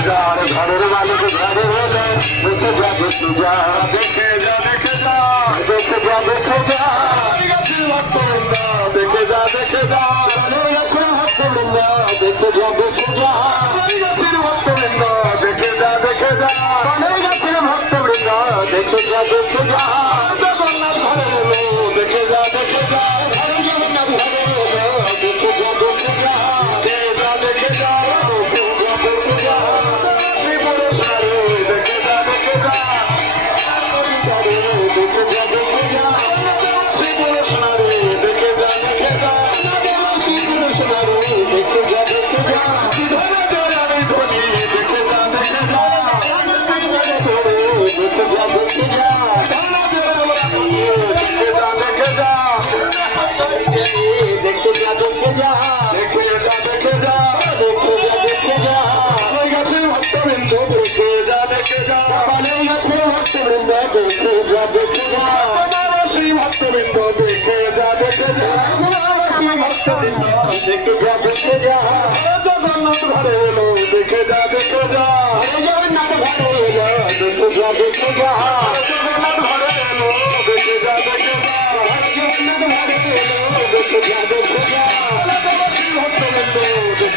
যার ঘরের মানুষ ঘরে হলে দেখে যা দেখে যা দেখে যা দেখে যা দেখে যা দেখে যা গাছের ভক্তবৃন্দ দেখে যা দেখে যা গাছের ভক্তবৃন্দ দেখে যা দেখে যা গাছের ভক্তবৃন্দ দেখে যা দেখে যা গাছের ভক্তবৃন্দ দেখে যা দেখে যা জগন্নাথ ঘরে হলো দেখে যা দেখে যা জগন্নাথ ঘরে হলো দেখে যা দেখে যা দেখে যা ভক্তবৃন্দ দেখে যা দেখে যা দেখে যা দেখে যা জগন্নাথ ঘরে এলো দেখে যা দেখে যা জগন্নাথ ঘরে এলো দেখে যা দেখে যা জগন্নাথ ঘরে এলো দেখে যা দেখে যা জগন্নাথ ঘরে এলো দেখে যা দেখে